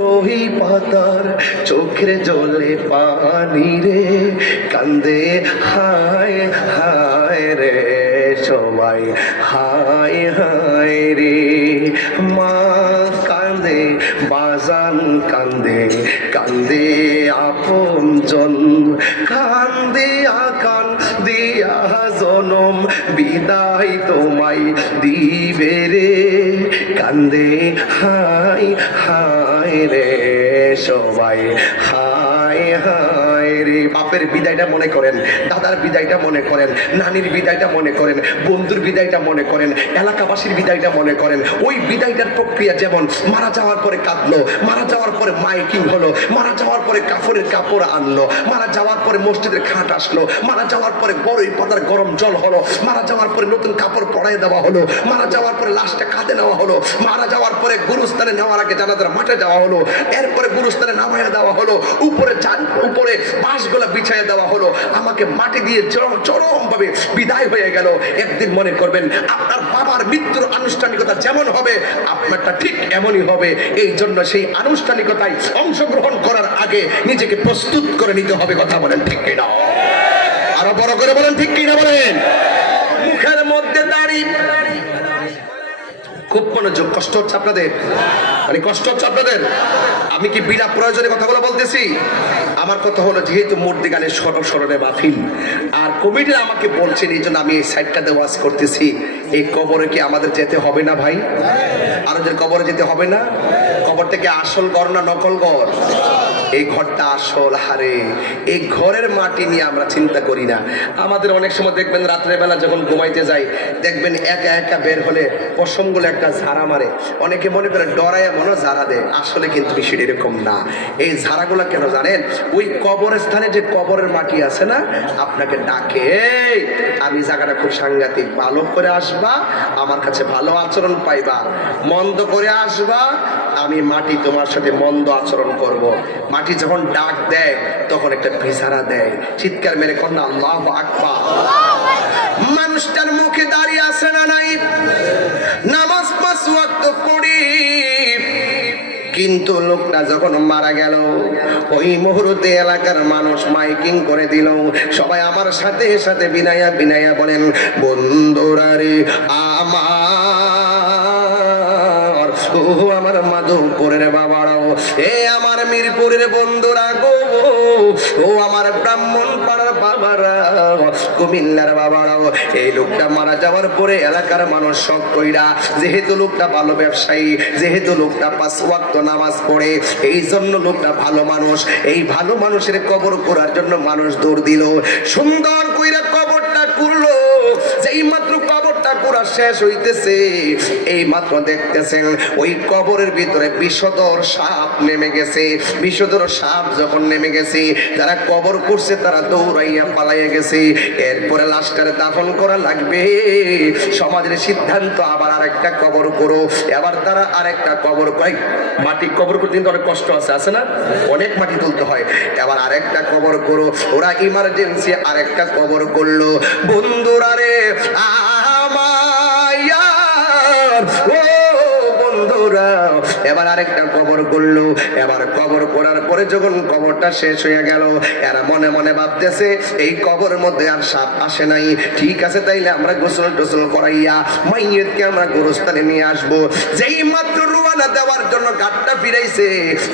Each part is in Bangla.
রহি পাতার চোখের জলে পানি রে, কান্দে হায় হায় রে সবাই, হায় হায় রে। মা কান্দে, বাজান কান্দে, কান্দে আপনজন, কান্দিয়া কান্দিয়া জনম বিদায় তোমায় দিবে রে, কান্দে হায় হায় রে সবাই, হায় হায় রে। বাপের বিদায়টা মনে করেন, দাদার বিদায়টা মনে করেন, নানির বিদায়টা মনে করেন, বন্ধুর বিদায়টা মনে করেন, এলাকাবাসীর বিদায়টা মনে করেন। ওই বিদায়টার প্রক্রিয়া যেমন মারা যাওয়ার পরে কাঁদলো, মারা যাওয়ার পরে মাইকিং হলো, মারা যাওয়ার পরে কাপড়ের কাপড় আনলো, মারা যাওয়ার পরে মসজিদের খাট আসলো, মারা যাওয়ার পরে বড়ই পাতার গরম জল হলো, মারা যাওয়ার পরে নতুন কাপড় পরাই দেওয়া হলো, মারা যাওয়ার পরে লাশটা কাঁধে নেওয়া হলো, মারা যাওয়ার পরে গুরুস্থানে নেওয়ার আগে জানাজার মাঠে যাওয়া হলো, এরপরে গুরুস্থানে নামাইয়া দেওয়া হলো, উপরে উপরে বাঁশগুলা বিছাইয়া দেওয়া হলো, আমাকে মাটি দিয়ে চরম ভাবে বিদায় হয়ে গেল। একদিন মনে করবেন আপনার বাবার মৃত্যুর আনুষ্ঠানিকতা যেমন হবে আপনারটা ঠিক এমনই হবে। এই জন্য সেই আনুষ্ঠানিকতায় অংশগ্রহণ করার আগে নিজেকে প্রস্তুত করে নিতে হবে। কথা বলেন ঠিক কিনা? আরো বড় করে বলেন ঠিক কিনা বলেন। মুখের মধ্যে দাড়ি, খুব মনোযোগ। কষ্ট হচ্ছে আপনাদের? মানে কষ্ট হচ্ছে আপনাদের? আমি কি বিনা প্রয়োজনে কথাগুলো বলতেছি? আমার কথা হলো, যেহেতু মূর্তি গানের স্মরণে মাহফিল আর কমিটি আমাকে বলছেন, এই জন্য আমি এই সাইডটাতে ওয়াজ করতেছি। এই কবরে কি আমাদের যেতে হবে না ভাই? আরো যে কবরে যেতে হবে না? কবর থেকে আসল ঘর না নকল ঘর? এই ঘরটা আসল। হারে এই ঘরের মাটি নিয়ে আমরা চিন্তা করি না। আমাদের অনেক সময় দেখবেন রাত্রে বেলা যখন ঘুমাইতে যাই, দেখবেন একা একা বের হলে পশমগুলো একটা ঝাড়া মারে। অনেকে মনে করে ডরাইয়া মনে ঝাড়া দেয়, আসলে কিন্তু বিষয়টা এরকম না। এই ঝাড়াগুলো কেন জানেন? ওই কবরস্থানে যে কবরের মাটি আছে না, আপনাকে ডাকে, আমি জায়গাটা খুব সাংঘাতিক, ভালো করে আসবা, আমার কাছে ভালো আচরণ পাইবা, মন্দ করে আসবা, আমি মাটি তোমার সাথে মন্দ আচরণ করব। মাটি যখন ডাক দেয় তখন একটা ভিসারা দেয়, চিৎকার মেরে কন্যা আল্লাহু আকবার। মানুষটার মুখে দাঁড়িয়ে আছে না নাই? নামাজ 5 ওয়াক্ত পড়ি, কিন্তু লোকটা যখন মারা গেল ওই মুহূর্তে এলাকার মানুষ মাইকিং করে দিল, সবাই আমার সাথে সাথে বিনায়া বিনায়া বলেন, বন্ধুরা রে আমার, ও আমার মাধবপুরের বাবারাও, এ আমার মিরপুরের বন্ধুরা গো, ও আমার ব্রাহ্মণ পাড়ার বাবারা, কুমিল্লার বাবারাও, এই লোকটা মারা যাওয়ার পরে এলাকার মানুষ শখ কইরা, যেহেতু লোকটা ভালো ব্যবসায়ী, যেহেতু লোকটা 5 ওয়াক্ত নামাজ পড়ে, এই জন্য লোকটা ভালো মানুষ, এই ভালো মানুষের কবর করার জন্য মানুষ দৌড় দিল, সুন্দর কইরা কবরটা করলো। যেই মাত্র কবরটা করা শেষ হইতেছে, এই মাত্র দেখতেছেন ওই কবরের ভিতরে বিষধর সাপ নেমে গেছে। বিষধর সাপ যখন নেমে গেছে, যারা কবর করছে তারা দৌড়াইয়া পালাইয়া গেছে। এরপরে লাশটারে দাফন করা লাগবে, সমাজের সিদ্ধান্ত আবার আরেকটা কবর করো। এবার তারা আরেকটা কবর করে, মাটি কবর করতে কিন্তু অনেক কষ্ট আছে না, অনেক মাটি তুলতে হয়। এবার আরেকটা কবর করো, ওরা ইমার্জেন্সি আরেকটা কবর করলো। বন্ধুরা রে আমার, ও বন্ধুরা, এবার আরেকটা কবর করলো। এবার কবর করার পরে যখন কবরটা শেষ হয়ে গেল, এরা মনে মনে ভাবতেছে এই কবরের মধ্যে আর সাপ আসে নাই, ঠিক আছে তাইলে আমরা গোসল টোসল করাইয়া মাইয়তকে আমরা গোরস্থানে নিয়ে আসবো। যেই মাত্র রুয়ানা দেওয়ার জন্য ঘাটটা ফিরাইছে,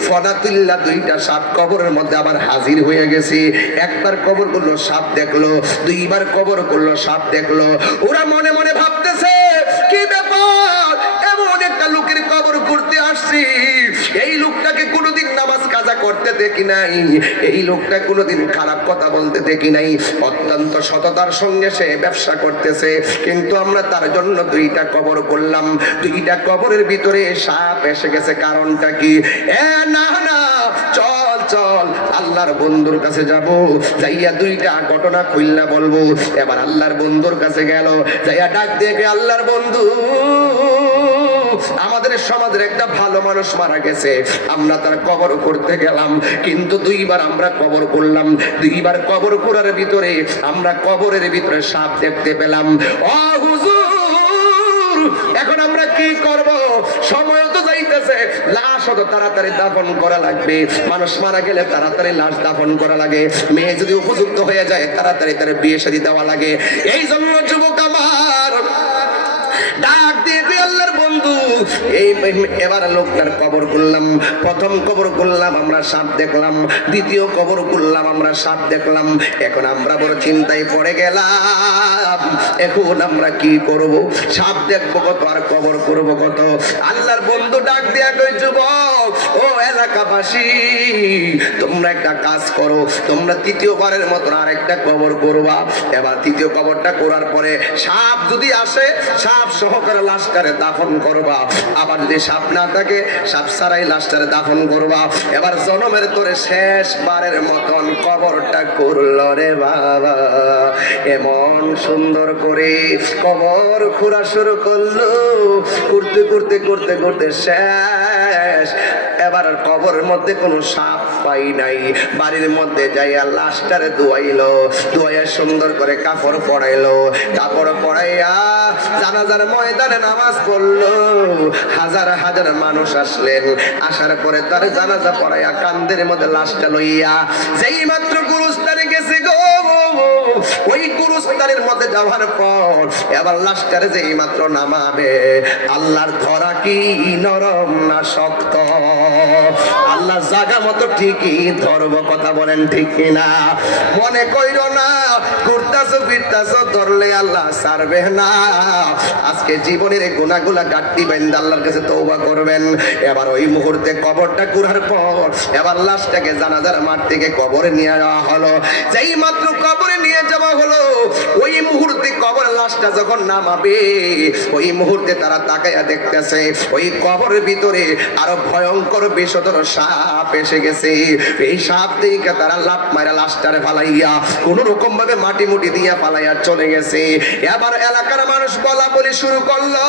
ফনাতুল্লাহ 2টা সাপ কবরের মধ্যে আবার হাজির হয়ে গেছে। একবার কবর করলো সাপ দেখলো, 2বার কবর করলো সাপ দেখলো। ওরা মনে মনে ভাবতেছে কি ব্যাপার, এমন একটা লোকের কবর করতে আসছি, এই লোকটাকে কোনোদিন নামাজ কাজা করতে দেখি নাই, এই লোকটা কোনোদিন খারাপ কথা বলতে দেখি নাই, অত্যন্ত সততার সঙ্গে সে ব্যবসা করতেছে, কিন্তু আমরা তার জন্য 2টা কবর করলাম, 2টা কবরের ভিতরে সাপ এসে গেছে। কারণটা কি? না না, চল চল আল্লাহর বন্ধুর কাছে যাব, যাইয়া 2টা ঘটনা খুললা বলবো। এবার আল্লাহর বন্ধুর কাছে গেল, যাইয়া ডাক দেখে, আল্লাহর বন্ধু, আমাদের সমাজের একটা ভালো মানুষ মারা গেছে, আমরা তার কবর করতে গেলাম, কিন্তু 2বার আমরা কবর করলাম, 2বার কবর করার ভিতরে আমরা কবরের ভিতরে সাপ দেখতে পেলাম। ও হুজুর, এখন আমরা কি করব? সময় তো যাইতে বলতেছে লাশ অত তাড়াতাড়ি দাফন করা লাগবে, মানুষ মারা গেলে তাড়াতাড়ি লাশ দাফন করা লাগে, মেয়ে যদি উপযুক্ত হয়ে যায় তাড়াতাড়ি তার বিয়ে শাদী দেওয়া লাগে। এই জন্য যুবক আমার ডাক দিয়ে আল্লাহর বন্ধু এই এবার লোকটার কবর করলাম। প্রথম কবর করলাম আমরা সাপ দেখলাম, দ্বিতীয় কবর করলাম আমরা সাপ দেখলাম। এখন আমরা বড় চিন্তায় পড়ে গেলাম, এখন আমরা কি করব? সাপ দেখবো কত আর কবর করব কত? আল্লাহর বন্ধু ডাক দিয়া কই যুবক ও এলাকাবাসী, তোমরা একটা কাজ করো, তোমরা তৃতীয়বারের মতন আরেকটা কবর করবা। এবার তৃতীয় কবরটা করার পরে সাপ যদি আসে সাপ সহকারে লাশটারে দাফন করবা, আবার যদি সাপ না থাকে সাপ ছাড়াই লাশটারে দাফন করবা। এবার জনমের তোরে শেষবারের মতন কবরটা করল রে বাবা। এমন সুন্দর করে কবর খোঁড়া শুরু করলো, করতে করতে করতে করতে শেষ। এবার কবরের মধ্যে কোনো সাপ পাই নাই। বাড়ির মধ্যে যাইয়া লাশটারে ধুয়াইলো, ধুয়াইয়া সুন্দর করে কাপড় পরাইলো, কাপড় পরাইয়া জানাজার ময়দানে নামাজ পড়লো। হাজার হাজার মানুষ আসলেন, আসার পরে তার জানাজা পড়াইয়া কান্দের মধ্যে লাশটা লইয়া যেই মাত্র গুরুস্থানে গেছে গো, ওই গুরুস্থানের মধ্যে যাওয়ার পর এবার লাশটারে যেই মাত্র নামাবে, আল্লাহর ধরা কি নরম না শক্ত? আল্লাহ জায়গা মতো ঠিকই ধরব, কথা বলেন ঠিক কিনা? মনে কইরো না ঘুরতাছো ফিরতাছো ধরলে আল্লাহ ছাড়বে না। আজকে জীবনের গুনাহগুলা গাট্টি বাইন্দা আল্লাহর কাছে তওবা করবেন। এবার ওই মুহূর্তে কবরটা কুড়ার পর এবার লাশটাকে জানাজার মাঠ থেকে কবরে নিয়ে যাওয়া হলো। যেই মাত্র কবরে নিয়ে যাওয়া হলো, ওই মুহূর্তে কবর লাশটা যখন নামাবে, ওই মুহূর্তে তারা তাকাইয়া দেখতেছে ওই কবরের ভিতরে আরো ভয়ঙ্কর বিষধর সাপ এসে গেছে। এই সাপ দেখে তারা লাফ মারা লাশটারে ফালাইয়া কোন রকম ভাবে মাটি মুটি দিয়া ফালাইয়া চলে গেছে। এবার এলাকার মানুষ বলা বলি শুরু করলো,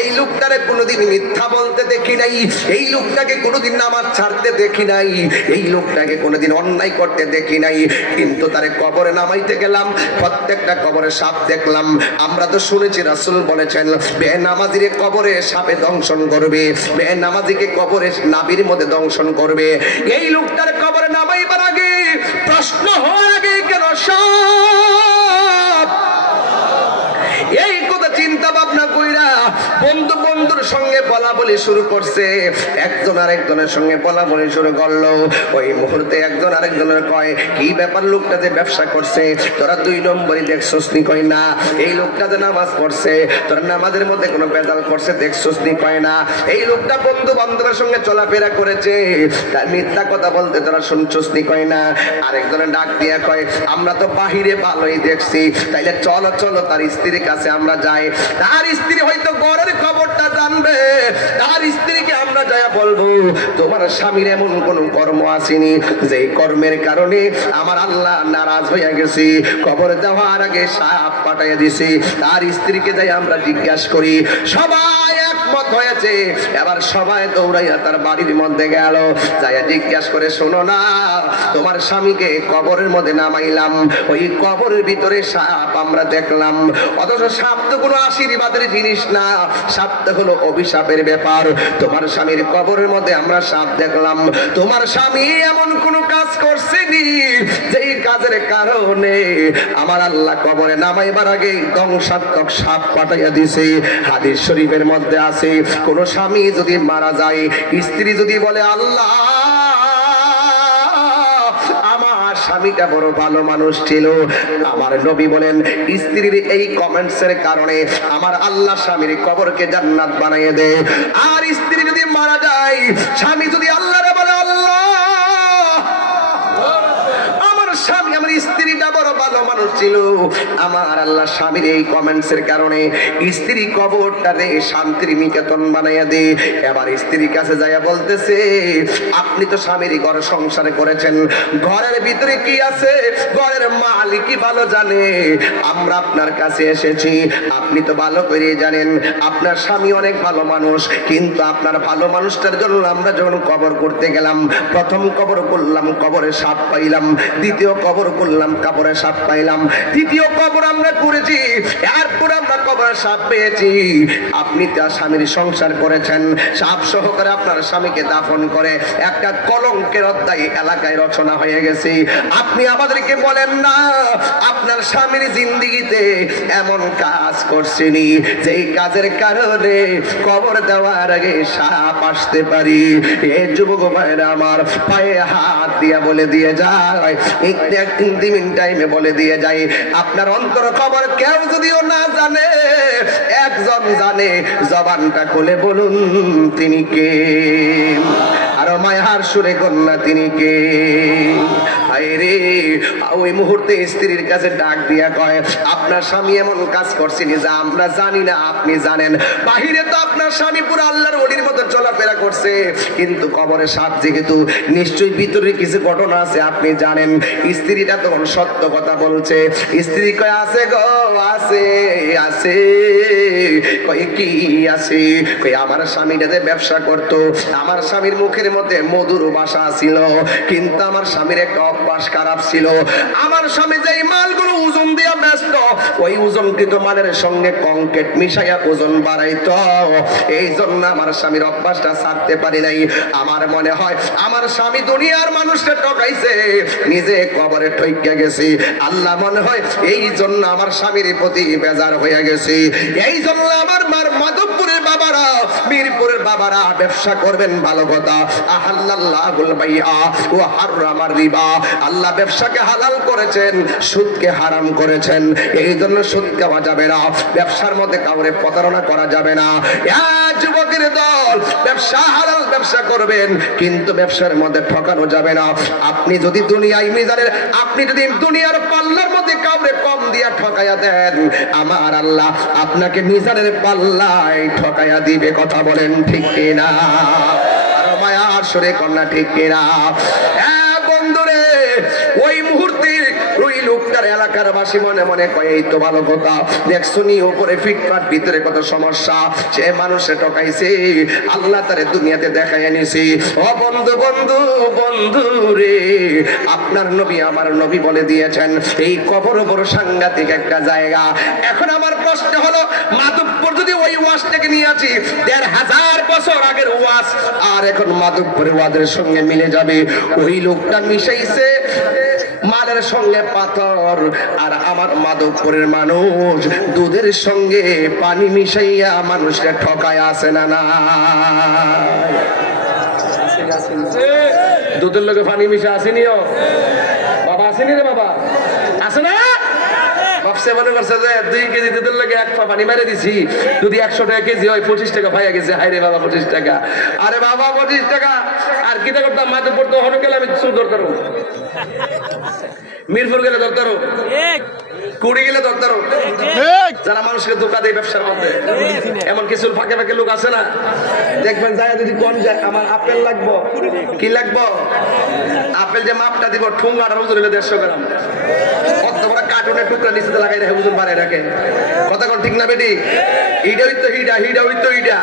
এই লোকটারে কোনোদিন মিথ্যা বলতে দেখি নাই, এই লোকটাকে কোনোদিন নামাজ ছাড়তে দেখি নাই, এই লোকটাকে কোনোদিন অন্যায় করতে দেখি নাই, কিন্তু তারে কবরে নামাইতে গেলাম প্রত্যেকটা কবরে সাপ দেখলাম। আমরা তো শুনেছি রাসূল বলেছেন বেনামাজির কবরে সাপে দংশন করবে, বেনামাজিকে কবরে নাভির মধ্যে দংশন করবে। এই লোকটার কবরে নামাইবার আগে প্রশ্ন হওয়ার আগে কেন সাপ? এই কথা চিন্তা ভাবনা কইরা বন্ধু বন্ধুর সঙ্গে বলা বলি শুরু করছে, একজন আরেকজনের সঙ্গে বলা বলি শুরু করলো। ওই মুহূর্তে একজন আরেকজনের কয় কি ব্যাপার, লোকটা যে ব্যবসা করছে তোরা দুই নম্বরই দেখছস নি? কয় না। এই লোকটা যে নামাজ পড়ছে তোরা নামাজের মধ্যে কোনো বেজাল করছে দেখছস নি? কয় না। এই লোকটা বন্ধু বান্ধবের সঙ্গে চলাফেরা করেছে তার মিথ্যা কথা বলতে তোরা শুনছস নি? কয় না। আরেকজনের ডাক দিয়া কয় আমরা তো বাহিরে ভালোই দেখছি, তাইলে চলো চলো তার স্ত্রীর কাছে আমরা যাই, তার স্ত্রী হয়তো ঘরের খবরটা জানবে, তার স্ত্রীকে আমরা যাইয়া বলবো তোমার স্বামীর এমন কোন কর্ম আসেনি যে কর্মের কারণে আমার আল্লাহ নারাজ হইয়া গেছি, খবর দেওয়ার আগে সাপ পাঠাইয়া দিছি। তার স্ত্রীকে যাই আমরা জিজ্ঞাসা করি, সবাই একমত হয়েছে। এবার সবাই দৌড়াইয়া তার বাড়ির মধ্যে গেল, যাইয়া জিজ্ঞাসা করে শোনো না তোমার স্বামীকে কবরের মধ্যে নামাইলাম, ওই কবরের ভিতরে সাপ আমরা দেখলাম। অথচ সাপ তো কোনো আশীর্বাদের জিনিস না, সাপ তো হলো অভিশাপের ব্যাপার। তোমার স্বামীর কবরের মধ্যে আমরা সাপ দেখলাম, তোমার স্বামী এমন কোন কাজ করছেনি যেই কাজের কারণে আমার আল্লাহ কবরে নামাইবার আগে ধ্বংসাত্মক সাপ পাঠাইয়া দিছে। হাদিস শরীফের মধ্যে আছে কোন স্বামী যদি মারা যায়, স্ত্রী যদি বলে আল্লাহ স্বামীটা বড় ভালো মানুষ ছিল, আমার নবী বলেন স্ত্রীর এই কমেন্টসের কারণে আমার আল্লাহ স্বামীর কবরকে জান্নাত বানিয়ে দেয়। আর স্ত্রী যদি মারা যায়, স্বামী যদি আল্লাহরে বলে আল্লাহ স্বামী আমার স্ত্রীটা বড় ভালো মানুষ ছিল, আমার আল্লাহ স্বামীর এই কমেন্টসের কারণে স্ত্রী কবরটারে শান্তির নিকেতন বানাইয়া দে। এবার স্ত্রীর কাছে যাইয়া বলতেছে আপনি তো স্বামীর ঘর সংসারে করেছেন, ঘরের ভিতরে কি আছে ঘরের মালিকই ভালো জানে, আমরা আপনার কাছে এসেছি, আপনি তো ভালো করে জানেন আপনার স্বামী অনেক ভালো মানুষ, কিন্তু আপনার ভালো মানুষটার জন্য আমরা যখন কবর করতে গেলাম, প্রথম কবর করলাম কবরে সাপ পাইলাম, দ্বিতীয় কবর করলাম কবরে সাপ পাইলাম, দ্বিতীয় কবর আমরা করেছি, এরপর আমরা কবরের সাপ পেয়েছি। আপনি তার স্বামীর সংসার করেছেন, সাপ সহকারে আপনার স্বামীকে দাফন করে একটা কলঙ্কের অধ্যায় এলাকায় রচনা হয়ে গেছে। আপনি আমাদেরকে বলেন না আপনার স্বামীর জিন্দেগিতে এমন কাজ করছেনি যেই কাজের কারণে কবর দেওয়ার আগে সাপ আসতে পারি। এ যুবক ভাইরা আমার, পায়ে হাত দিয়া বলে দিয়ে যায়, একটু টাইমে বলে দিয়ে যায়, আপনার অন্তর খবর কেউ যদিও না জানে, একজন জানে, জবানটা খুলে বলুন তিনি কে? আরো মায়ার সুরে কন্যা তিনি কে? আরে ওই মুহূর্তে স্ত্রীর কাছে ডাক দিয়া কয়, আপনার স্বামী এমন কাজ করছেন যা আমরা জানি না, আপনি জানেন। বাহিরে তো আপনার স্বামী পুরো আল্লাহর ওলির মতো চলাফেরা করছে, কিন্তু কবরে সাপ যেহেতু নিশ্চয়ই ভিতরে কিছু ঘটনা আছে আপনি জানেন। স্ত্রীটা তখন সত্য কথা বলছে। স্ত্রী কয়, আছে গো, আছে আছে। কয় কি আছে? কয় আমার স্বামীটাতে ব্যবসা করতো, আমার স্বামীর মুখের মধ্যে মধুর ভাষা ছিল, কিন্তু আমার স্বামীর একটা অভ্যাস খারাপ ছিল। আমার স্বামী যে মালগুলো ওজন দিয়া ব্যস্ত, ওই ওজনকৃত মালের সঙ্গে কংক্রিট মিশাইয়া ওজন বাড়াইতো। এই জন্য আমার স্বামীর অভ্যাসটা ছাড়তে পারি নাই। আমার মনে হয় আমার স্বামী দুনিয়ার মানুষকে ঠকাইছে, নিজে কবরে ঠইকা গেছে। আল্লাহ মনে হয় এই জন্য আমার স্বামীর প্রতি বেজার হয়ে গেছে। এই জন্য আমার মাধবপুরের বাবারা, মিরপুরের বাবারা ব্যবসা করবেন ভালো কথা। আহাল্লাল্লাহুল বাইআ ওয়া হারামার রিবা। আল্লাহ ব্যবসাকে হালাল করেছেন, সুদকে হারাম করেছেন। এই জন্য সুদ খাওয়া যাবে না, ব্যবসার মধ্যে কাউরে প্রতারণা করা যাবে না। যুবকের দল, ব্যবসা হালাল ব্যবসা করবেন, কিন্তু ব্যবসার মধ্যে ঠকানো যাবে না। আপনি যদি দুনিয়ায় মিজানের, আপনি যদি দুনিয়ার পাল্লার মধ্যে কাউরে কম দিয়া ঠকাইয়া দেন, আমার আল্লাহ আপনাকে মিজানের পাল্লায় ঠকাইয়া দিবে। কথা বলেন ঠিক কিনা? আর মায়ার সুরে কন্যা ঠিক কিনা? হ্যাঁ বন্ধুরে, ওই মুহূর্তে ওই লোকটার এলাকার বাসী মনে মনে কয়, এই তো ভালো কথা, দেখছো নি উপরে ফিটফাট ভিতরে কত সমস্যা, সে মানুষে ঠকাইছে, আল্লাহ তারে দুনিয়াতে দেখাই এনেছে। ও বন্ধু বন্ধু বন্ধু রে, আপনার নবী আমার নবী বলে দিয়েছেন এই কবর বড় সাংঘাতিক একটা জায়গা। এখন আমার প্রশ্ন হলো, মাধবপুর যদি ওই ওয়াজটাকে নিয়ে আসি ১৫০০ বছর আগের ওয়াজ, আর এখন মাধবপুরের ওয়াজের সঙ্গে মিলে যাবে? ওই লোকটা মিশাইছে মালের সঙ্গে পাথর, আর আমার মাধবপুরের মানুষ দুধের সঙ্গে পানি মিশাইয়া মানুষকে ঠকায়। আছে না না? দুধের লোকে পানি মিশা আসেনিও বাবা, আসেনি রে বাবা, আছে না? ভাবছে মনে করছে যে 2 কেজি দুধের লোকে 1 পা পানি মেরে দিছি, যদি 100 টাকা কেজি হয় 25 টাকা পাইয়া গেছে। হাই রে বাবা, 25 টাকা। আরে বাবা 25 টাকা আর কিটা করতাম? মাধবপুর তো হনো গেলে আমি চুর ধরতাম, মিরপুর গেলে ধরতারো, কুড়ি গেলে ধরতারো। যারা মানুষকে ধোকা দেয় ব্যবসার মধ্যে, এমন কিছু ফাঁকে ফাঁকে লোক আছে না? দেখবেন যায় যদি কোন যায়, আমার আপেল লাগবো, কি লাগবো? আপেল যে মাপটা দিব, ঠুঙ্গাটা ওজন হইলো 150 গ্রাম, কত বড় কার্টুনের টুকরা নিচে লাগাই রাখে, ওজন বাড়াই রাখে। কথা কোন ঠিক না বেটি? ইডা হইতো হিডা, হিডা হইতো ইডা,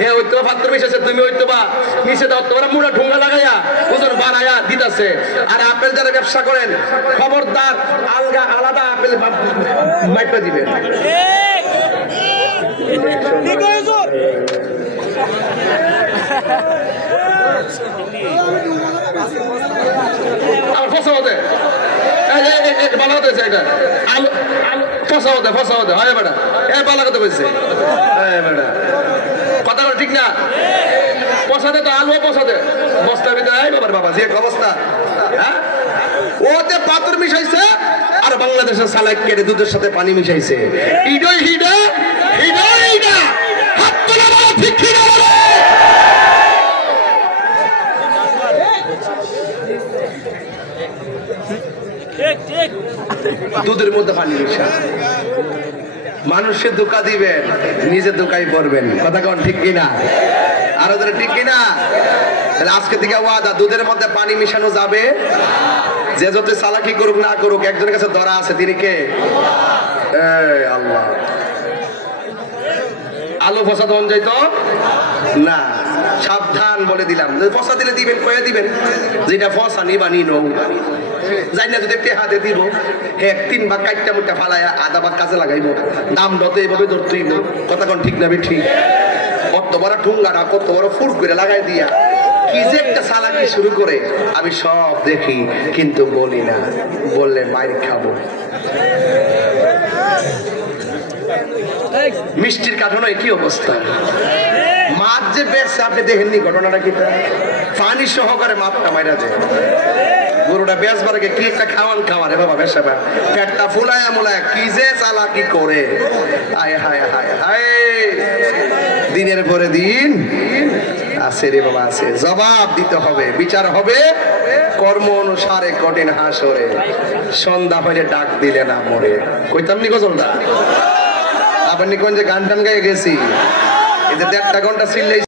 হে হইতো পাত্র মিশাছে, তুমি হইতো বা মিশে দাও, তোমরা মুড়া ঠুঙ্গা লাগাইয়া ওজন বাড়াইয়া দিতেছে। আর আপেল যারা ব্যবসা করেন, খবরদার আলগা আলাদা আপেল মাইপা দিবেন। আর ফসা হতে ভালো হতে এটা আলু আলু ফসা হতে হয় বেটা, এ ভালো কথা বলছে বেটা, কথা ঠিক না? পচাতে তো আলু পচাতে বস্তার ভিতরে, আই বাবার বাবা যে অবস্থা, হ্যাঁ ওতে পাথর মিশাইছে আর বাংলাদেশের সালাক কেটে দুধের সাথে পানি মিশাইছে। ইডই হিডা হিডা হিডা হাত তোলা বলো ঠিক ঠিক বলো। ঠিক ঠিক দুধের মধ্যে পানি মিশা। মানুষকে ধোঁকা দিবেন, নিজে ধোঁকায় পড়বেন। কথা কোন ঠিক কিনা? আরো ধরে ঠিক কিনা? তাহলে আজকে থেকে ওয়াদা, দুধের মধ্যে পানি মিশানো যাবে। যে যত চালাকি করুক না করুক, একজনের কাছে ধরা আছে, তিনি কে? আল্লাহ। আলু ফসা দন যাইতো না, সাবধান বলে দিলাম, ফসা দিলে দিবেন, কয়ে দিবেন যেটা ফসা নিবা নি নৌ যাই না, যদি টেহাতে দিব এক 3 ভাগ কাটটা মুটটা ফালায় আধা ভাগ কাজে লাগাইব, দাম দতে এভাবে ধরতেইব। কথা কোন ঠিক না ঠিক? কত বড় ঠুঙ্গাটা কত বড় ফুট করে লাগাই দিয়া কি যে একটা চালাকি শুরু করে, আমি সব দেখি কিন্তু বলি না, বললে মাইর খাবো। মিষ্টির কাঠানো কি অবস্থা, মাছ যে বেশছে আপনি দেখেননি ঘটনাটা কি? পানি সহকারে মাপটা মাইরা যায়, গরুটা বেচবার আগে কি একটা খাওয়ারে বাবা বেশাবা, পেটটা ফুলায় মোলায় কি যে চালাকি করে। হায় হায় হায় হায়, দিনের পরে দিন আছে রে বাবা, আছে, জবাব দিতে হবে, বিচার হবে কর্ম অনুসারে কঠিন হাসরে। সন্ধ্যা হইলে ডাক দিলে না মরে, কইতাম নি গজলটা? আপনি কোন যে গান টান গায়ে গেছি, এই যে 1.5 ঘন্টা চিল্লাই